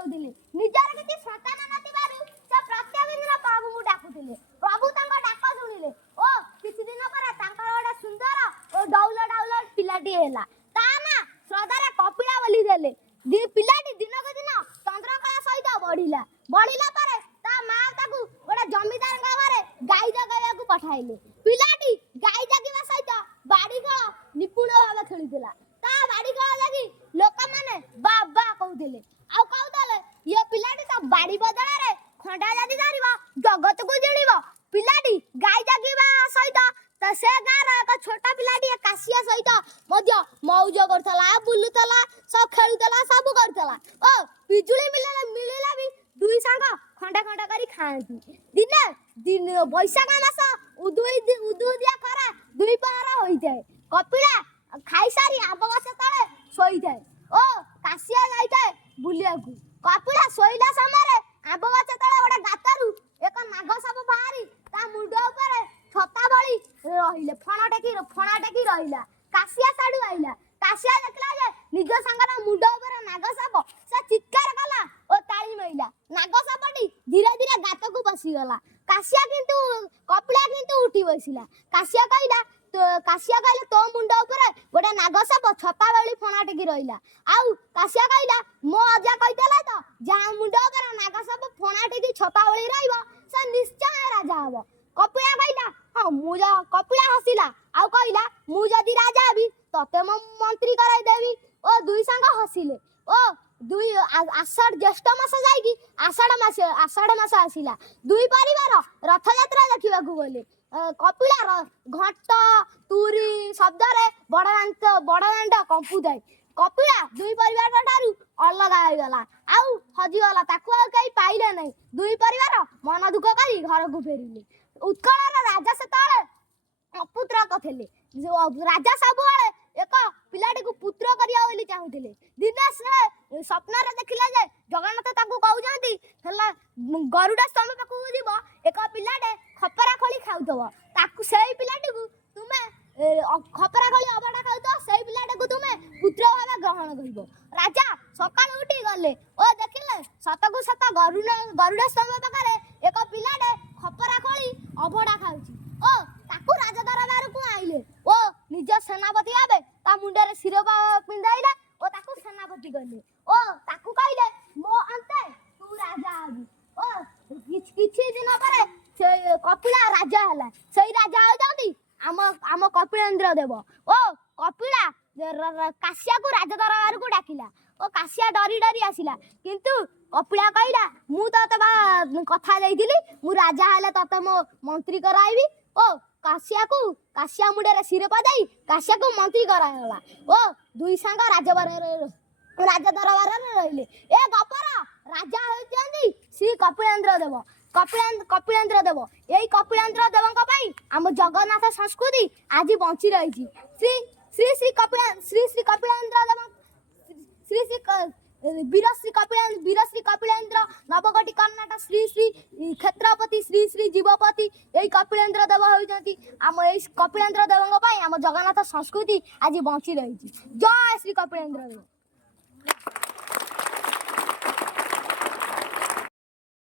ବୁଲଉଥିଲେ। ନିଜର କିଛି ସନ୍ତାନ ନଥିବାରୁ ସେ ପ୍ରତ୍ୟେକ ଦିନ ପ୍ରଭୁଙ୍କୁ ଡାକୁଥିଲେ। ପ୍ରଭୁ ତାଙ୍କ ଡାକ ଶୁଣିଲେ ଓ କିଛି ଦିନ ପରେ ତାଙ୍କର ଗୋଟେ ସୁନ୍ଦର ଓ ଡଉଲ ଡାଉଲ ପିଲାଟି ହେଲା। ତା ନା ଶ୍ରଦ୍ଧାରେ କପିଳା ବୋଲି ଦେଲେ। ପିଲାଟି ଦିନକୁ ଦିନ ଚନ୍ଦ୍ରକଳା ସହିତ ବଢିଲା। ବଢିଲା ପରେ ତା ମା ତାକୁ ଗୋଟେ ଜମିଦାରଙ୍କ ଘରେ ଗାଈ ଜଗାଇବାକୁ ପଠାଇଲେ। ପିଲାଟି ଗାଈ ଜଗିବା ସହିତ ବାଡ଼ି ଖେଳ ନିପୁଣ ଭାବେ ଖେଳୁଥିଲା। ତା ବାଡ଼ି ଖେଳ ଦେଖି ଲୋକମାନେ ବା ବା କହୁଥିଲେ ଆଉ କହୁଥିଲେ ଇଏ ପିଲାଟି ତ ବାଡ଼ି ବଦଳରେ ଖଣ୍ଡା ଯଦି ଧରିବ ଜଗତକୁ ଜିଣିବ। ପିଲାଟି ଗାଈ ଜଗିବା ସହିତ ସେ ଗାଁର ଏକ ଛୋଟ ପିଲାଟିଏ କାଶିଆ ସହିତ ମଧ୍ୟ ମଉଜ କରୁଥିଲା, ବୁଲୁଥିଲା, ସବୁ ଖେଳୁଥିଲା, ସବୁ କରୁଥିଲା ଓ ପିଜୁଳି ମିଳିଲେ ବି ଦୁଇ ସାଙ୍ଗ ଖଣ୍ଡା ଖଣ୍ଡା କରି ଖାଆନ୍ତି। ଦିନେ ବୈଶାଖ ମାସ ଉଦୁଉଦିଆ ଖରା ଦୁଇ ପହର ହୋଇଥାଏ। କପିଳା ଖାଇସାରି ଆମ୍ବ ଗଛ ତଳେ ଶୋଇଥାଏ ଓ କାଶିଆ ଯାଇଥାଏ ବୁଲିବାକୁ। କପିଳା ଶୋଇଲା ସମୟରେ ଆମ୍ବ ଗଛ ତଳେ ଗୋଟେ ଗାତରୁ ଏକ ନାଗ ସାପ ବାହାରି ତା ମୁଣ୍ଡ ଉପରେ ଛତା ଭଳି ରହିଲେ ଫଣା ଟେକି ରହିଲା। କାଶିଆ ସାଡୁ ଆଇଲା। କାଶିଆ ଦେଖିଲା ଯେ ନିଜ ସାଙ୍ଗର ମୁଣ୍ଡ ଉପରେ ନାଗ ସାପ। ସେ ଚିତ୍କାର କଲା ଓ ତାଳି ମାଇଲା। ନାଗ ସାପଟି ଧୀରେ ଧୀରେ ଗାତକୁ ପଶିଗଲା। କପିଳା କିନ୍ତୁ ଉଠି ବସିଲା। କାଶିଆ କହିଲେ ତୋ ମୁଣ୍ଡ ଉପରେ ଗୋଟେ ନାଗ ସାପ ଛତା ଭଳି ଫଣା ଟେକି ରହିଲା। ଆଉ କାଶିଆ କହିଲା ମୋ ଅଜା କହିଥିଲା ତ ଯାହା ମୁଣ୍ଡ ଉପରେ ନାଗ ସାପ ଫଣା ଟେକି ଛତା ଭଳି ରହିବ ସେ ନିଶ୍ଚୟ ରାଜା ହବ। କପିଳା କହିଲା ହଁ କପିଳା ହସିଲା ଆଉ କହିଲା ମୁଁ ଯଦି ରାଜା ହେବି ତତେ ମୁଁ ମନ୍ତ୍ରୀ କରାଇଦେବି। ଓ ଦୁଇ ସାଙ୍ଗ ହସିଲେ ଓ ଜ୍ୟେଷ୍ଠ ମାସ ଯାଇକି ଆଷାଢ ମାସ ଆସିଲା। ଦୁଇ ପରିବାର ରଥଯାତ୍ରା ଦେଖିବାକୁ ଗଲେ। କପିଳା ଘଣ୍ଟ ତୁରୀ ଶବ୍ଦରେ ବଡଦାଣ୍ଡ କମ୍ପୁଥାଏ। କପିଳା ଦୁଇ ପରିବାର ଠାରୁ ଅଲଗା ହେଇଗଲା ଆଉ ହଜିଗଲା। ତାକୁ ଆଉ କେହି ପାଇଲେ ନାହିଁ। ଦୁଇ ପରିବାର ମନ ଦୁଃଖ କରି ଘରକୁ ଫେରିଲେ। ଉତ୍କଳର ରାଜା ସେତେବେଳେ ଅପୁତ୍ରକ ଥିଲେ। ରାଜା ସବୁବେଳେ ଏକ ପିଲାଟିକୁ ପୁତ୍ର କରିବା ବୋଲି ଚାହୁଁଥିଲେ। ଦିନେ ସେ ସ୍ୱପ୍ନରେ ଦେଖିଲେ ଯେ ଜଗନ୍ନାଥ ତାଙ୍କୁ କହୁଛନ୍ତି ହେଲା ଗରୁଡ ସ୍ତମ୍ଭ ପାଖକୁ ଯିବ, ଏକ ପିଲାଟେ ଖପରା ଖୋଳି ଖାଉଥିବ। ସେଇ ପିଲାଟିକୁ ତୁମେ ଖପରା ଖୋଳି ଅବଢା ଖାଉଥିବ, ସେଇ ପିଲାଟାକୁ ତୁମେ ପୁତ୍ର ଭାବେ ଗ୍ରହଣ କରିବ। ରାଜା ସକାଳୁ ଉଠି ଗଲେ ଓ ଦେଖିଲେ ସତକୁ ସତ ଗରୁଡ ସ୍ତମ୍ଭ ପାଖରେ ଏକ ପିଲାଟେ ଖପରା ଖୋଳି ଅବଢା ଖାଉଛି ଓ ତାକୁ ରାଜ ଦରବାରକୁ ଆଇଲେ ଓ ନିଜ ସେନାପତି ଭାବେ ତା ମୁଣ୍ଡରେ ଶିରପା ପିନ୍ଧାଇଲେ ଓ ତାକୁ ସେନାପତି କଲେ ଓ ତାକୁ କହିଲେ ମୋ ଅନ୍ତେ ତୁ ରାଜା ହେବୁ। ଓ କିଛି ଦିନ ପରେ କପିଳା ରାଜା ହେଲା। ସେଇ ରାଜା ହେଉଛନ୍ତି ଆମ କପିଳେନ୍ଦ୍ର ଦେବ। ଓ କପିଳା କାଶିଆକୁ ରାଜ ଦରବାରକୁ ଡାକିଲା ଓ କାଶିଆ ଡରି ଡରି ଆସିଲା। କିନ୍ତୁ କପିଳା କହିଲା ମୁଁ ତତେ କଥା ଦେଇଥିଲି ମୁଁ ରାଜା ହେଲେ ତତେ ମୋ ମନ୍ତ୍ରୀ କରାଇବି ଓ କାଶିଆ ମୁଣ୍ଡରେ ଶିରପା ଦେଇ କାଶିଆକୁ ମନ୍ତ୍ରୀ କରାଗଲା ଓ ଦୁଇ ସାଙ୍ଗ ରାଜ ଦରବାରରେ ରହିଲେ। ଏ ଗପର ରାଜା ହେଉଛନ୍ତି ଶ୍ରୀ କପିଳେନ୍ଦ୍ର ଦେବ। କପିଳେନ୍ଦ୍ର ଦେବ ଏଇ କପିଳେନ୍ଦ୍ର ଦେବଙ୍କ ପାଇଁ ଆମ ଜଗନ୍ନାଥ ସଂସ୍କୃତି ଆଜି ବଞ୍ଚି ରହିଛି। ଶ୍ରୀ କପିଳେନ୍ଦ୍ର ଦେବ ବୀରଶ୍ରୀ କପିଳେନ୍ଦ୍ର ନବକୋଟି କର୍ଣ୍ଣାଟ ଶ୍ରୀ କ୍ଷେତ୍ରପତି ଶ୍ରୀ ଜୀବପତି ଏଇ କପିଳେନ୍ଦ୍ର ଦେବ ହେଉଛନ୍ତି ଏଇ କପିଳେନ୍ଦ୍ର ଦେବଙ୍କ ପାଇଁ ଆମ ଜଗନ୍ନାଥ ସଂସ୍କୃତି ଆଜି ବଞ୍ଚି ରହିଛି। ଜୟ ଶ୍ରୀ କପିଳେନ୍ଦ୍ର ଦେବ।